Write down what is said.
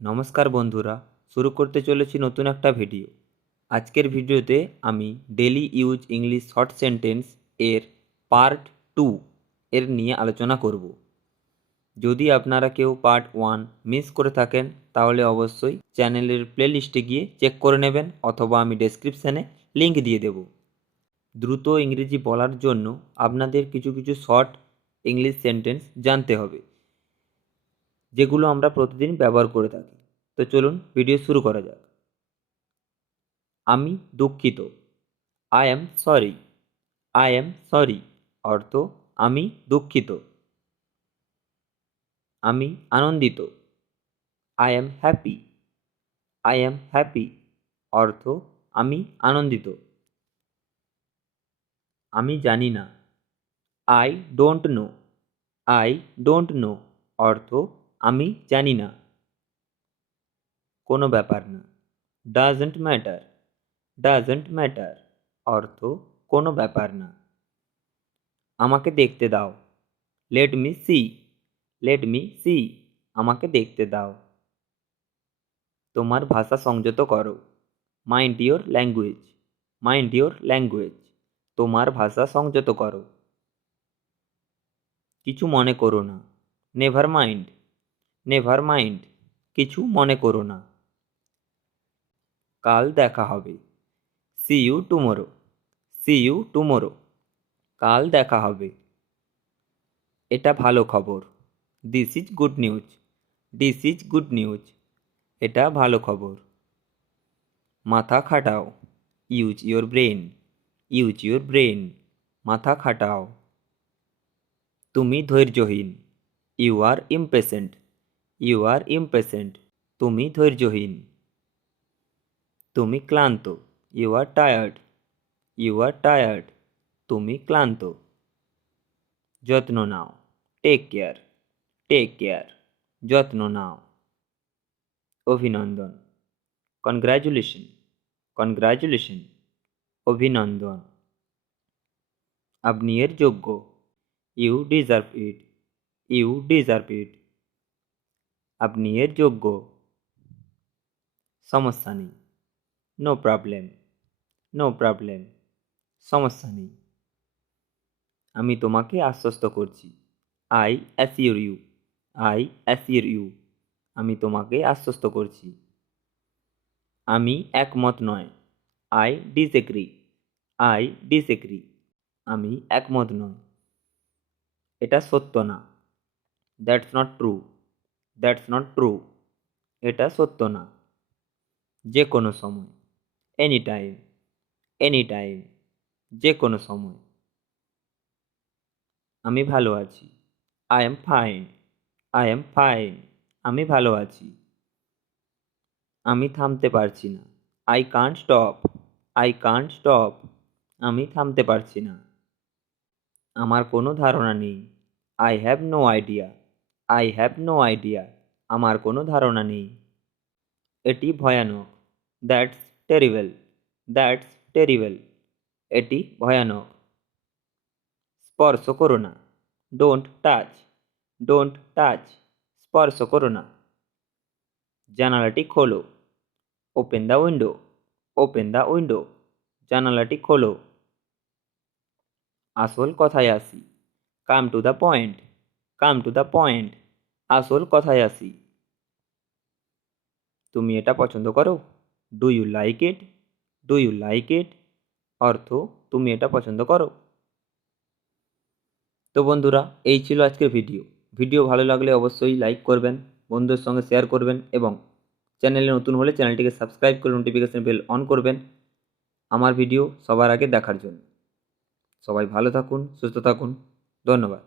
নমস্কার বন্ধুরা, শুরু করতে চলেছি নতুন একটা ভিডিও। আজকের ভিডিওতে আমি daily use English short sentence এর পার্ট 2 এর নিয়ে আলোচনা করব। যদি আপনারা কেউ পার্ট 1 মিস করে থাকেন তাহলে অবশ্যই চ্যানেলের প্লেলিস্টে গিয়ে চেক করে নেবেন, অথবা আমি ডেসক্রিপশানে লিংক দিয়ে দেব। দ্রুত ইংরেজি বলার জন্য আপনাদের কিছু কিছু শর্ট ইংলিশ সেন্টেন্স জানতে হবে, যেগুলো আমরা প্রতিদিন ব্যবহার করে থাকি। তো চলুন ভিডিও শুরু করা যাক। আমি দুঃখিত, I am sorry. I am sorry অর্থ আমি দুঃখিত। আমি আনন্দিত, I am happy. I am happy অর্থ আমি আনন্দিত। আমি জানি না, I don't know. I don't know অর্থ আমি জানি না। কোনো ব্যাপার না, ডাজন্ট ম্যাটার। ডাজন্ট ম্যাটার অর্থ কোনো ব্যাপার না। আমাকে দেখতে দাও, let me see. Let me see আমাকে দেখতে দাও। তোমার ভাষা সংযত করো, mind your language. Mind your language তোমার ভাষা সংযত করো। কিছু মনে করো না, নেভার মাইন্ড। নেভার মাইন্ড কিছু মনে করো না। কাল দেখা হবে, see you tomorrow. See you tomorrow কাল দেখা হবে। এটা ভালো খবর, this is good news. This is good news এটা ভালো খবর। মাথা খাটাও, use your brain. Use your brain মাথা খাটাও। তুমি ধৈর্যহীন, you are impatient. You are impatient তুমি ধৈর্যহীন। তুমি ক্লান্ত, you are tired. You are tired তুমি ক্লান্ত। যত্ন নাও, টেক কেয়ার। টেক কেয়ার যত্ন নাও। অভিনন্দন, কনগ্র্যাচুলেশন। কনগ্র্যাচুলেশন অভিনন্দন। আপনি এর যোগ্য, you deserve it. You deserve it আপনি এর যোগ্য। সমস্যা নেই, নো প্রবলেম। নো প্রবলেম সমস্যা নেই। আমি তোমাকে আশ্বস্ত করছি, I assure you. I assure you আমি তোমাকে আশ্বস্ত করছি। আমি একমত নয়, আই ডিসএগ্রি। আই ডিসএগ্রি আমি একমত নই। এটা সত্য না, that's not true. That's not true এটা সত্য না। যে কোনো সময়, এনি টাইম। এনি টাইম যে কোনো সময়। আমি ভালো আছি, I am fine. I am fine আমি ভালো আছি। আমি থামতে পারছি না, I can't stop. I can't stop আমি থামতে পারছি না। আমার কোনো ধারণা নেই, I have no idea. I have no idea আমার কোনো ধারণা নেই। এটি ভয়ানক, দ্যাটস টেরিবল। দ্যাটস টেরিবল এটি ভয়ানক। স্পর্শ করো না, ডোন্ট টাচ। ডোন্ট টাচ স্পর্শ করো না। জানালাটি খোলো, open the window. Open the window জানালাটি খোলো। আসল কথায় আসি, come to the point. Come to the point আসল কথায় আসি। তুমি এটা পছন্দ করো, do you like it. Do you like it অর্থ তুমি এটা পছন্দ করো। তো বন্ধুরা, এই ছিল আজকের ভিডিও। ভিডিও ভালো লাগলে অবশ্যই লাইক করবেন, বন্ধুদের সঙ্গে শেয়ার করবেন, এবং চ্যানেলে নতুন হলে চ্যানেলটিকে সাবস্ক্রাইব করে নোটিফিকেশন বেল অন করবেন আমার ভিডিও সবার আগে দেখার জন্য। সবাই ভালো থাকুন, সুস্থ থাকুন। ধন্যবাদ।